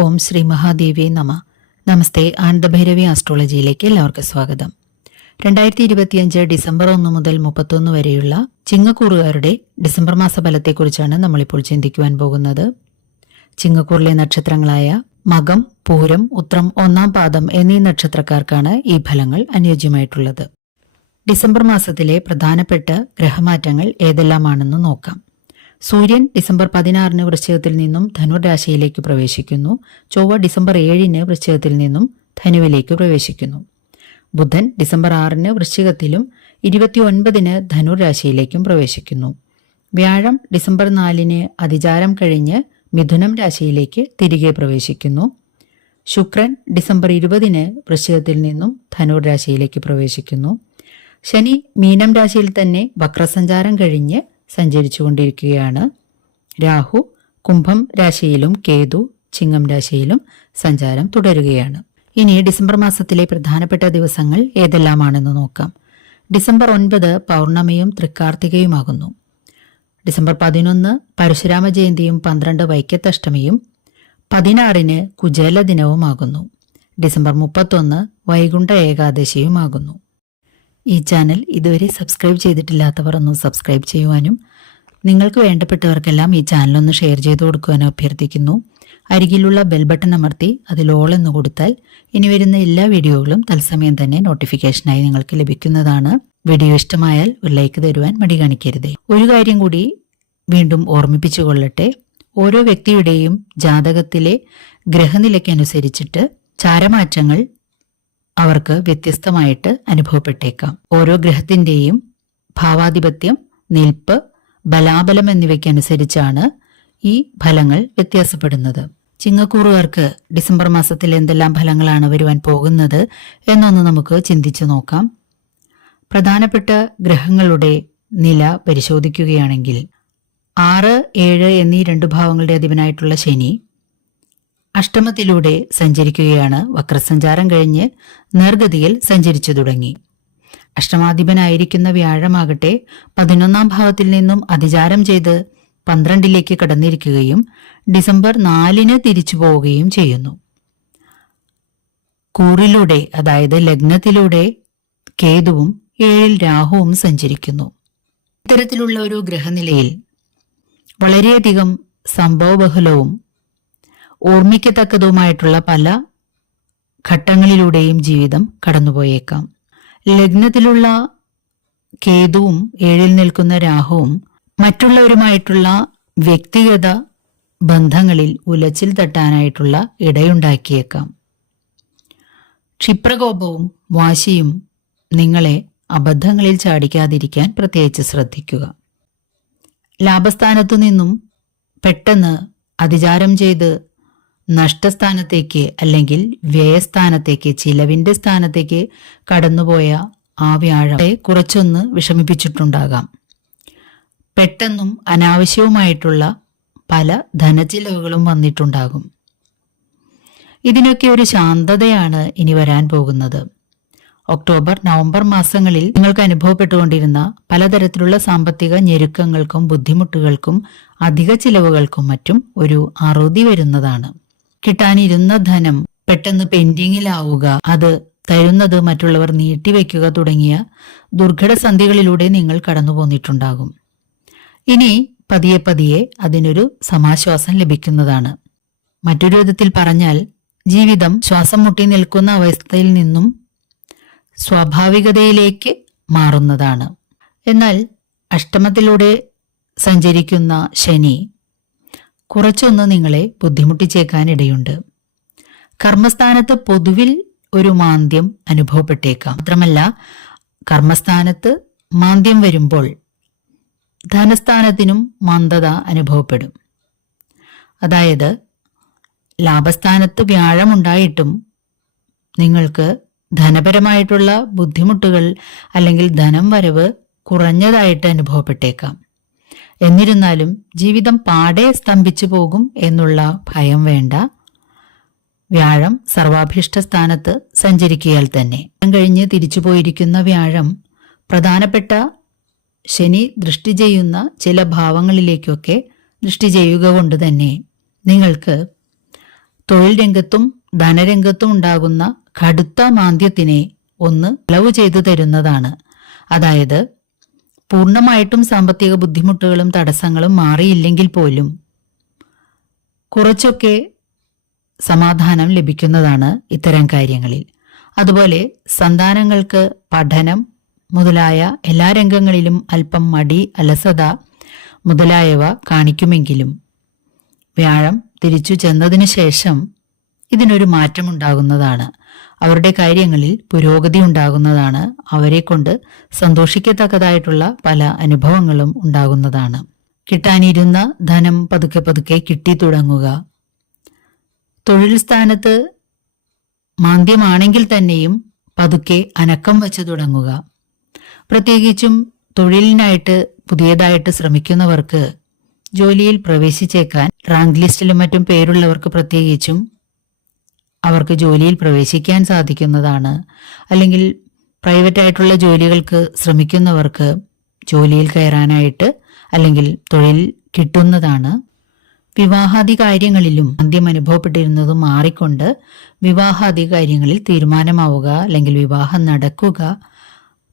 ഓം ശ്രീ മഹാദേവി നമ. നമസ്തേ. ആനന്ദഭൈരവി ആസ്ട്രോളജിയിലേക്ക് എല്ലാവർക്കും സ്വാഗതം. 2025 ഡിസംബർ 1 മുതൽ 31 വരെയുള്ള ചിങ്ങക്കൂറുകാരുടെ ഡിസംബർ മാസ ഫലത്തെക്കുറിച്ചാണ് നമ്മളിപ്പോൾ ചിന്തിക്കുവാൻ പോകുന്നത്. ചിങ്ങക്കൂറിലെ നക്ഷത്രങ്ങളായ മകം, പൂരം, ഉത്രം, 1-ാം പാദം എന്നീ നക്ഷത്രക്കാർക്കാണ് ഈ ഫലങ്ങൾ അനുയോജ്യമായിട്ടുള്ളത്. ഡിസംബർ മാസത്തിലെ പ്രധാനപ്പെട്ട ഗ്രഹമാറ്റങ്ങൾ ഏതെല്ലാമാണെന്ന് നോക്കാം. സൂര്യൻ ഡിസംബർ 16 വൃശ്ചികത്തിൽ നിന്നും ധനുർ രാശിയിലേക്ക് പ്രവേശിക്കുന്നു. ചൊവ്വ ഡിസംബർ 7 വൃശ്ചികത്തിൽ നിന്നും ധനുവിലേക്ക് പ്രവേശിക്കുന്നു. ബുധൻ ഡിസംബർ 6 വൃശ്ചികത്തിലും 29 ധനുർ രാശിയിലേക്കും പ്രവേശിക്കുന്നു. വ്യാഴം ഡിസംബർ 4 അതിചാരം കഴിഞ്ഞ് മിഥുനം രാശിയിലേക്ക് തിരികെ പ്രവേശിക്കുന്നു. ശുക്രൻ ഡിസംബർ 20 വൃശ്ചികത്തിൽ നിന്നും ധനുർ രാശിയിലേക്ക് പ്രവേശിക്കുന്നു. ശനി മീനം രാശിയിൽ തന്നെ വക്രസഞ്ചാരം കഴിഞ്ഞ് സഞ്ചരിച്ചുകൊണ്ടിരിക്കുകയാണ്. രാഹു കുംഭം രാശിയിലും കേതു ചിങ്ങം രാശിയിലും സഞ്ചാരം തുടരുകയാണ്. ഇനി ഡിസംബർ മാസത്തിലെ പ്രധാനപ്പെട്ട ദിവസങ്ങൾ ഏതെല്ലാമാണെന്ന് നോക്കാം. ഡിസംബർ 9 പൗർണമിയും തൃക്കാർത്തികയുമാകുന്നു. ഡിസംബർ 11 പരശുരാമ ജയന്തിയും 12 വൈക്കത്തഷ്ടമിയും 16 കുചേല ദിനവുമാകുന്നു. ഡിസംബർ 31 വൈകുണ്ഠ ഏകാദശിയുമാകുന്നു. ഈ ചാനൽ ഇതുവരെ സബ്സ്ക്രൈബ് ചെയ്തിട്ടില്ലാത്തവർ ഒന്ന് സബ്സ്ക്രൈബ് ചെയ്യുവാനും നിങ്ങൾക്ക് വേണ്ടപ്പെട്ടവർക്കെല്ലാം ഈ ചാനലൊന്ന് ഷെയർ ചെയ്തു കൊടുക്കുവാനും അഭ്യർത്ഥിക്കുന്നു. അരികിലുള്ള ബെൽ ബട്ടൺ അമർത്തി അതിൽ ഓൾ എന്ന് കൊടുത്താൽ ഇനി വരുന്ന എല്ലാ വീഡിയോകളും തത്സമയം തന്നെ നോട്ടിഫിക്കേഷനായി നിങ്ങൾക്ക് ലഭിക്കുന്നതാണ്. വീഡിയോ ഇഷ്ടമായാൽ ഒരു ലൈക്ക് തരുവാൻ മടി കാണിക്കരുതേ. ഒരു കാര്യം കൂടി വീണ്ടും ഓർമ്മിപ്പിച്ചു കൊള്ളട്ടെ. ഓരോ വ്യക്തിയുടെയും ജാതകത്തിലെ ഗ്രഹനിലയ്ക്കനുസരിച്ചിട്ട് ചാരമാറ്റങ്ങൾ അവർക്ക് വ്യത്യസ്തമായിട്ട് അനുഭവപ്പെട്ടേക്കാം. ഓരോ ഗ്രഹത്തിന്റെയും ഭാവാധിപത്യം, നിൽപ്പ്, ബലാബലം എന്നിവയ്ക്കനുസരിച്ചാണ് ഈ ഫലങ്ങൾ വ്യത്യാസപ്പെടുന്നത്. ചിങ്ങക്കൂറുകാർക്ക് ഡിസംബർ മാസത്തിൽ എന്തെല്ലാം ഫലങ്ങളാണ് വരുവാൻ പോകുന്നത് എന്നൊന്ന് നമുക്ക് ചിന്തിച്ചു നോക്കാം. പ്രധാനപ്പെട്ട ഗ്രഹങ്ങളുടെ നില പരിശോധിക്കുകയാണെങ്കിൽ 6, 7 എന്നീ 2 ഭാവങ്ങളുടെ അധിപനായിട്ടുള്ള ശനി അഷ്ടമത്തിലൂടെ സഞ്ചരിക്കുകയാണ്. വക്രസഞ്ചാരം കഴിഞ്ഞ് നേർഗതിയിൽ സഞ്ചരിച്ചു തുടങ്ങി. അഷ്ടമാധിപനായിരിക്കുന്ന വ്യാഴമാകട്ടെ 11-ാം ഭാവത്തിൽ നിന്നും അതിചാരം ചെയ്ത് 12ലേക്ക് കടന്നിരിക്കുകയും ഡിസംബർ 4 തിരിച്ചു പോവുകയും ചെയ്യുന്നു. കൂറിലൂടെ, അതായത് ലഗ്നത്തിലൂടെ കേതുവും 7-ൽ രാഹുവും സഞ്ചരിക്കുന്നു. ഇത്തരത്തിലുള്ള ഒരു ഗ്രഹനിലയിൽ വളരെയധികം സംഭവബഹുലവും ഓർമ്മിക്കത്തക്കതുമായിട്ടുള്ള പല ഘട്ടങ്ങളിലൂടെയും ജീവിതം കടന്നുപോയേക്കാം. ലഗ്നത്തിലുള്ള കേതുവും 7-ൽ നിൽക്കുന്ന രാഹുവും മറ്റുള്ളവരുമായിട്ടുള്ള വ്യക്തിഗത ബന്ധങ്ങളിൽ ഉലച്ചിൽ തട്ടാനായിട്ടുള്ള ഇടയുണ്ടാക്കിയേക്കാം. ക്ഷിപ്രകോപവും വാശിയും നിങ്ങളെ അബദ്ധങ്ങളിൽ ചാടിക്കാതിരിക്കാൻ പ്രത്യേകിച്ച് ശ്രദ്ധിക്കുക. ലാഭസ്ഥാനത്തു നിന്നും പെട്ടെന്ന് അതിചാരം ചെയ്ത് നഷ്ടസ്ഥാനത്തേക്ക് അല്ലെങ്കിൽ വ്യയസ്ഥാനത്തേക്ക്, ചിലവിന്റെ സ്ഥാനത്തേക്ക് കടന്നുപോയ ആ വ്യാഴത്തെ കുറച്ചൊന്ന് വിഷമിപ്പിച്ചിട്ടുണ്ടാകാം. പെട്ടെന്നും അനാവശ്യവുമായിട്ടുള്ള പല ധനച്ചിലവുകളും വന്നിട്ടുണ്ടാകും. ഇതിനൊക്കെ ഒരു ശാന്തതയാണ് ഇനി വരാൻ പോകുന്നത്. ഒക്ടോബർ, നവംബർ മാസങ്ങളിൽ നിങ്ങൾക്ക് അനുഭവപ്പെട്ടുകൊണ്ടിരുന്ന പലതരത്തിലുള്ള സാമ്പത്തിക ഞെരുക്കങ്ങൾക്കും ബുദ്ധിമുട്ടുകൾക്കും അധിക ചിലവുകൾക്കും മറ്റും ഒരു അറുതി വരുന്നതാണ്. കിട്ടാനിരുന്ന ധനം പെട്ടെന്ന് പെൻഡിങ്ങിലാവുക, അത് തരുന്നത് മറ്റുള്ളവർ നീട്ടിവെക്കുക തുടങ്ങിയ ദുർഘട സന്ധികളിലൂടെ നിങ്ങൾ കടന്നു പോന്നിട്ടുണ്ടാകും. ഇനി പതിയെ പതിയെ അതിനൊരു സമാശ്വാസം ലഭിക്കുന്നതാണ്. മറ്റൊരു വിധത്തിൽ പറഞ്ഞാൽ ജീവിതം ശ്വാസം മുട്ടി നിൽക്കുന്ന അവസ്ഥയിൽ നിന്നും സ്വാഭാവികതയിലേക്ക് മാറുന്നതാണ്. എന്നാൽ അഷ്ടമത്തിലൂടെ സഞ്ചരിക്കുന്ന ശനി കുറച്ചൊന്ന് നിങ്ങളെ ബുദ്ധിമുട്ടിച്ചേക്കാനിടയുണ്ട്. കർമ്മസ്ഥാനത്ത് പൊതുവിൽ ഒരു മാന്ദ്യം അനുഭവപ്പെട്ടേക്കാം. മാത്രമല്ല, കർമ്മസ്ഥാനത്ത് മാന്ദ്യം വരുമ്പോൾ ധനസ്ഥാനത്തിനും മന്ദത അനുഭവപ്പെടും. അതായത് ലാഭസ്ഥാനത്ത് വ്യാഴമുണ്ടായിട്ടും നിങ്ങൾക്ക് ധനപരമായിട്ടുള്ള ബുദ്ധിമുട്ടുകൾ അല്ലെങ്കിൽ ധനം വരവ് കുറഞ്ഞതായിട്ട് അനുഭവപ്പെട്ടേക്കാം. എന്നിരുന്നാലും ജീവിതം പാടെ സ്തംഭിച്ചു പോകും എന്നുള്ള ഭയം വേണ്ട. വ്യാഴം സർവാഭീഷ്ട സ്ഥാനത്ത് സഞ്ചരിക്കയാൽ തന്നെ കഴിഞ്ഞ് തിരിച്ചു പോയിരിക്കുന്ന വ്യാഴം പ്രധാനപ്പെട്ട ശനി ദൃഷ്ടി ചെയ്യുന്ന ചില ഭാവങ്ങളിലേക്കൊക്കെ ദൃഷ്ടി ചെയ്യുക കൊണ്ട് തന്നെ നിങ്ങൾക്ക് തൊഴിൽ രംഗത്തും ധനരംഗത്തും ഉണ്ടാകുന്ന കടുത്ത മാന്ദ്യത്തിനെ ഒന്ന് ഇളവ് ചെയ്തു തരുന്നതാണ്. അതായത് പൂർണ്ണമായിട്ടും സാമ്പത്തിക ബുദ്ധിമുട്ടുകളും തടസ്സങ്ങളും മാറിയില്ലെങ്കിൽ പോലും കുറച്ചൊക്കെ സമാധാനം ലഭിക്കുന്നതാണ് ഇത്തരം കാര്യങ്ങളിൽ. അതുപോലെ സന്താനങ്ങൾക്ക് പഠനം മുതലായ എല്ലാ രംഗങ്ങളിലും അല്പം മടി, അലസത മുതലായവ കാണിക്കുമെങ്കിലും വ്യാഴം തിരിച്ചു ചെന്നതിനു ശേഷം ഇതിനൊരു മാറ്റമുണ്ടാകുന്നതാണ്. അവരുടെ കാര്യങ്ങളിൽ പുരോഗതി ഉണ്ടാകുന്നതാണ്. അവരെ കൊണ്ട് സന്തോഷിക്കത്തക്കതായിട്ടുള്ള പല അനുഭവങ്ങളും ഉണ്ടാകുന്നതാണ്. കിട്ടാനിരുന്ന ധനം പതുക്കെ പതുക്കെ കിട്ടിത്തുടങ്ങുക. തൊഴിൽ സ്ഥാനത്ത് മാന്ദ്യമാണെങ്കിൽ തന്നെയും പതുക്കെ അനക്കം വച്ചു തുടങ്ങുക. പ്രത്യേകിച്ചും തൊഴിലിനായിട്ട് പുതിയതായിട്ട് ശ്രമിക്കുന്നവർക്ക് ജോലിയിൽ പ്രവേശിച്ചേക്കാൻ, റാങ്ക് ലിസ്റ്റിലും മറ്റും പേരുള്ളവർക്ക് പ്രത്യേകിച്ചും അവർക്ക് ജോലിയിൽ പ്രവേശിക്കാൻ സാധിക്കുന്നതാണ്. അല്ലെങ്കിൽ പ്രൈവറ്റ് ആയിട്ടുള്ള ജോലികൾക്ക് ശ്രമിക്കുന്നവർക്ക് ജോലിയിൽ കയറാനായിട്ട് അല്ലെങ്കിൽ തൊഴിൽ കിട്ടുന്നതാണ്. വിവാഹാദി കാര്യങ്ങളിലും അന്ത്യം അനുഭവപ്പെട്ടിരുന്നതും മാറിക്കൊണ്ട് വിവാഹാദി കാര്യങ്ങളിൽ തീരുമാനമാവുക അല്ലെങ്കിൽ വിവാഹം നടക്കുക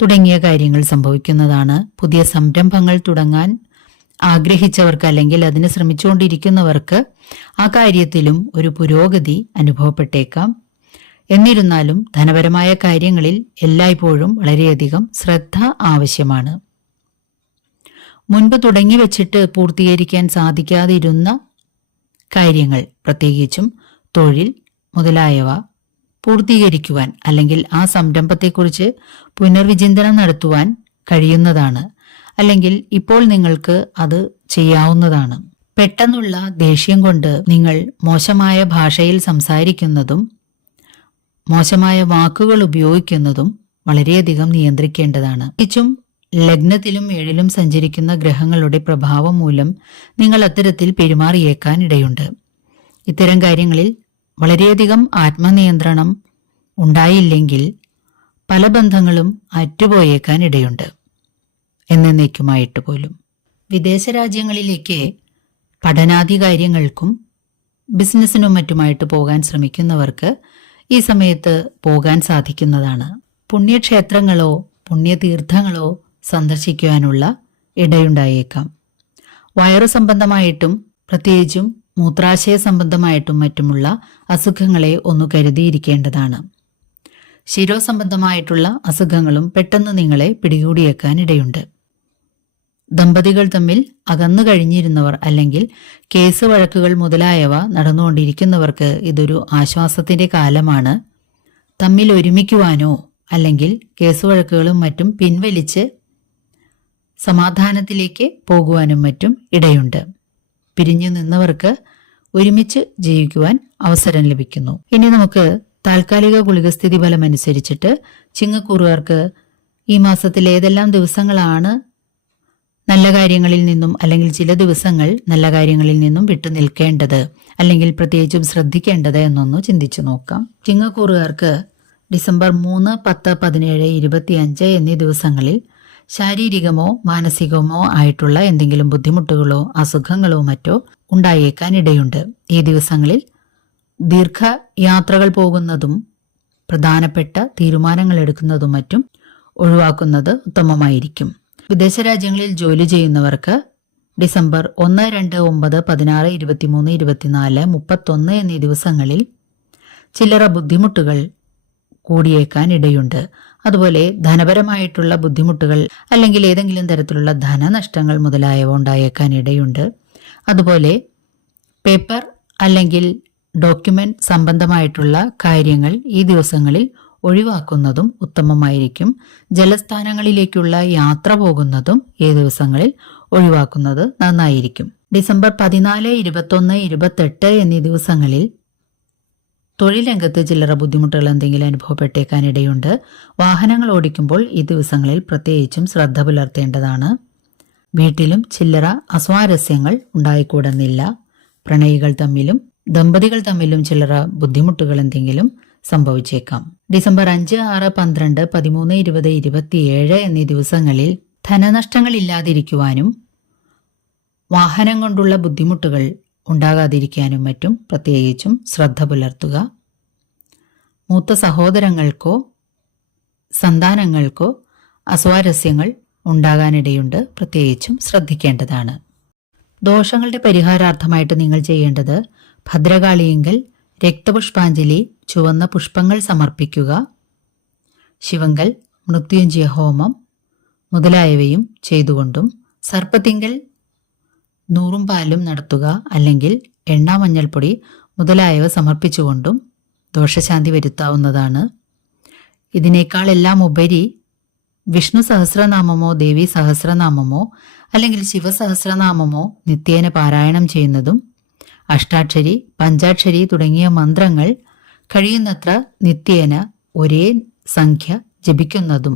തുടങ്ങിയ കാര്യങ്ങൾ സംഭവിക്കുന്നതാണ്. പുതിയ സംരംഭങ്ങൾ തുടങ്ങാൻ ആഗ്രഹിച്ചവർക്ക് അല്ലെങ്കിൽ അതിന് ശ്രമിച്ചുകൊണ്ടിരിക്കുന്നവർക്ക് ആ കാര്യത്തിലും ഒരു പുരോഗതി അനുഭവപ്പെട്ടേക്കാം. എന്നിരുന്നാലും ധനപരമായ കാര്യങ്ങളിൽ എല്ലായ്പ്പോഴും വളരെയധികം ശ്രദ്ധ ആവശ്യമാണ്. മുൻപ് തുടങ്ങി വെച്ചിട്ട് പൂർത്തീകരിക്കാൻ സാധിക്കാതിരുന്ന കാര്യങ്ങൾ, പ്രത്യേകിച്ചും തൊഴിൽ മുതലായവ പൂർത്തീകരിക്കുവാൻ അല്ലെങ്കിൽ ആ സംരംഭത്തെക്കുറിച്ച് പുനർവിചിന്തനം നടത്തുവാൻ കഴിയുന്നതാണ്. അല്ലെങ്കിൽ ഇപ്പോൾ നിങ്ങൾക്ക് അത് ചെയ്യാവുന്നതാണ്. പെട്ടെന്നുള്ള ദേഷ്യം കൊണ്ട് നിങ്ങൾ മോശമായ ഭാഷയിൽ സംസാരിക്കുന്നതും മോശമായ വാക്കുകൾ ഉപയോഗിക്കുന്നതും വളരെയധികം നിയന്ത്രിക്കേണ്ടതാണ്. തിരിച്ചും ലഗ്നത്തിലും ഏഴിലും സഞ്ചരിക്കുന്ന ഗ്രഹങ്ങളുടെ പ്രഭാവം മൂലം നിങ്ങൾ അത്തരത്തിൽ പെരുമാറിയേക്കാൻ ഇടയുണ്ട്. ഇത്തരം കാര്യങ്ങളിൽ വളരെയധികം ആത്മനിയന്ത്രണം ഉണ്ടായില്ലെങ്കിൽ പല ബന്ധങ്ങളും അറ്റുപോയേക്കാൻ ഇടയുണ്ട്, എന്നേക്കുമായിട്ട് പോലും. വിദേശ രാജ്യങ്ങളിലേക്ക് പഠനാദി കാര്യങ്ങൾക്കും ബിസിനസ്സിനും മറ്റുമായിട്ട് പോകാൻ ശ്രമിക്കുന്നവർക്ക് ഈ സമയത്ത് പോകാൻ സാധിക്കുന്നതാണ്. പുണ്യക്ഷേത്രങ്ങളോ പുണ്യതീർത്ഥങ്ങളോ സന്ദർശിക്കുവാനുള്ള ഇടയുണ്ടായേക്കാം. വയറു സംബന്ധമായിട്ടും പ്രത്യേകിച്ചും മൂത്രാശയ സംബന്ധമായിട്ടും മറ്റുമുള്ള അസുഖങ്ങളെ ഒന്ന് കരുതിയിരിക്കേണ്ടതാണ്. ശിരോസംബന്ധമായിട്ടുള്ള അസുഖങ്ങളും പെട്ടെന്ന് നിങ്ങളെ പിടികൂടിയേക്കാൻ ഇടയുണ്ട്. ദമ്പതികൾ തമ്മിൽ അകന്നു കഴിഞ്ഞിരുന്നവർ അല്ലെങ്കിൽ കേസ് വഴക്കുകൾ മുതലായവ നടന്നുകൊണ്ടിരിക്കുന്നവർക്ക് ഇതൊരു ആശ്വാസത്തിന്റെ കാലമാണ്. തമ്മിൽ ഒരുമിക്കുവാനോ അല്ലെങ്കിൽ കേസ് വഴക്കുകളും മറ്റും പിൻവലിച്ച് സമാധാനത്തിലേക്ക് പോകുവാനും മറ്റും ഇടയുണ്ട്. പിരിഞ്ഞു നിന്നവർക്ക് ഒരുമിച്ച് ജീവിക്കുവാൻ അവസരം ലഭിക്കുന്നു. ഇനി നമുക്ക് താൽക്കാലിക ഗുളികസ്ഥിതി ഫലം അനുസരിച്ചിട്ട് ചിങ്ങക്കൂറുകാർക്ക് ഈ മാസത്തിൽ ഏതെല്ലാം ദിവസങ്ങളാണ് നല്ല കാര്യങ്ങളിൽ നിന്നും അല്ലെങ്കിൽ ചില ദിവസങ്ങൾ നല്ല കാര്യങ്ങളിൽ നിന്നും വിട്ടു നിൽക്കേണ്ടത് അല്ലെങ്കിൽ പ്രത്യേകിച്ചും ശ്രദ്ധിക്കേണ്ടത് എന്നൊന്ന് ചിന്തിച്ചു നോക്കാം. ചിങ്ങക്കൂറുകാർക്ക് ഡിസംബർ 3, 10, 17, 25 എന്നീ ദിവസങ്ങളിൽ ശാരീരികമോ മാനസികമോ ആയിട്ടുള്ള എന്തെങ്കിലും ബുദ്ധിമുട്ടുകളോ അസുഖങ്ങളോ മറ്റോ ഉണ്ടായേക്കാൻ ഇടയുണ്ട്. ഈ ദിവസങ്ങളിൽ ദീർഘയാത്രകൾ പോകുന്നതും പ്രധാനപ്പെട്ട തീരുമാനങ്ങൾ എടുക്കുന്നതും മറ്റും ഒഴിവാക്കുന്നത് ഉത്തമമായിരിക്കും. വിദേശ രാജ്യങ്ങളിൽ ജോലി ചെയ്യുന്നവർക്ക് ഡിസംബർ 1, 2, 9, 16, 23, 24, 31 എന്നീ ദിവസങ്ങളിൽ ചില്ലറ ബുദ്ധിമുട്ടുകൾ കൂടിയേക്കാൻ ഇടയുണ്ട്. അതുപോലെ ധനപരമായിട്ടുള്ള ബുദ്ധിമുട്ടുകൾ അല്ലെങ്കിൽ ഏതെങ്കിലും തരത്തിലുള്ള ധനനഷ്ടങ്ങൾ മുതലായവ ഉണ്ടായേക്കാൻ ഇടയുണ്ട്. അതുപോലെ പേപ്പർ അല്ലെങ്കിൽ ഡോക്യുമെന്റ് സംബന്ധമായിട്ടുള്ള കാര്യങ്ങൾ ഈ ദിവസങ്ങളിൽ ഒഴിവാക്കുന്നതും ഉത്തമമായിരിക്കും. ജലസ്ഥാനങ്ങളിലേക്കുള്ള യാത്ര പോകുന്നതും ഈ ദിവസങ്ങളിൽ ഒഴിവാക്കുന്നത് നന്നായിരിക്കും. ഡിസംബർ 14, 21, 28 എന്നീ ദിവസങ്ങളിൽ തൊഴിൽ രംഗത്ത് ചില്ലറ ബുദ്ധിമുട്ടുകൾ എന്തെങ്കിലും അനുഭവപ്പെട്ടേക്കാൻ ഇടയുണ്ട്. വാഹനങ്ങൾ ഓടിക്കുമ്പോൾ ഈ ദിവസങ്ങളിൽ പ്രത്യേകിച്ചും ശ്രദ്ധ പുലർത്തേണ്ടതാണ്. വീട്ടിലും ചില്ലറ അസ്വാരസ്യങ്ങൾ ഉണ്ടായിക്കൂടുന്നില്ല. പ്രണയികൾ തമ്മിലും ദമ്പതികൾ തമ്മിലും ചില്ലറ ബുദ്ധിമുട്ടുകൾ എന്തെങ്കിലും സംഭവിച്ചേക്കാം. ഡിസംബർ 5, 6, 12, 13, 20, 27 എന്നീ ദിവസങ്ങളിൽ ധനനഷ്ടങ്ങൾ ഇല്ലാതിരിക്കുവാനും വാഹനം കൊണ്ടുള്ള ബുദ്ധിമുട്ടുകൾ ഉണ്ടാകാതിരിക്കാനും മറ്റും പ്രത്യേകിച്ചും ശ്രദ്ധ പുലർത്തുക. മൂത്ത സഹോദരങ്ങൾക്കോ സന്താനങ്ങൾക്കോ അസ്വാരസ്യങ്ങൾ ഉണ്ടാകാനിടയുണ്ട്, പ്രത്യേകിച്ചും ശ്രദ്ധിക്കേണ്ടതാണ്. ദോഷങ്ങളുടെ പരിഹാരാർത്ഥമായിട്ട് നിങ്ങൾ ചെയ്യേണ്ടത് ഭദ്രകാളിയിങ്കൽ രക്തപുഷ്പാഞ്ജലി, ചുവന്ന പുഷ്പങ്ങൾ സമർപ്പിക്കുക, ശിവങ്കൽ മൃത്യുഞ്ജയ ഹോമം മുതലായവയും ചെയ്തുകൊണ്ടും സർപ്പത്തിങ്കൽ നൂറും പാലും നടത്തുക, അല്ലെങ്കിൽ എണ്ണ മഞ്ഞൾപ്പൊടി മുതലായവ സമർപ്പിച്ചുകൊണ്ടും ദോഷശാന്തി വരുത്താവുന്നതാണ്. ഇതിനേക്കാളെല്ലാം ഉപരി വിഷ്ണു സഹസ്രനാമമോ ദേവി സഹസ്രനാമമോ അല്ലെങ്കിൽ ശിവസഹസ്രനാമമോ നിത്യേന പാരായണം ചെയ്യുന്നതും അഷ്ടാക്ഷരി, പഞ്ചാക്ഷരി തുടങ്ങിയ മന്ത്രങ്ങൾ കഴിയുന്നത്ര നിത്യേന ഒരേ സംഖ്യ ജപിക്കുന്നതും,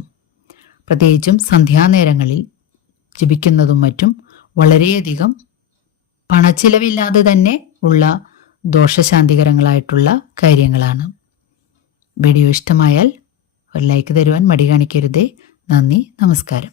പ്രത്യേകിച്ചും സന്ധ്യാനേരങ്ങളിൽ ജപിക്കുന്നതും മറ്റും വളരെയധികം പണച്ചിലവില്ലാതെ തന്നെ ഉള്ള ദോഷശാന്തികരങ്ങളായിട്ടുള്ള കാര്യങ്ങളാണ്. വീഡിയോ ഇഷ്ടമായാൽ ഒരു ലൈക്ക് തരുവാൻ മടി കാണിക്കരുതേ. നന്ദി, നമസ്കാരം.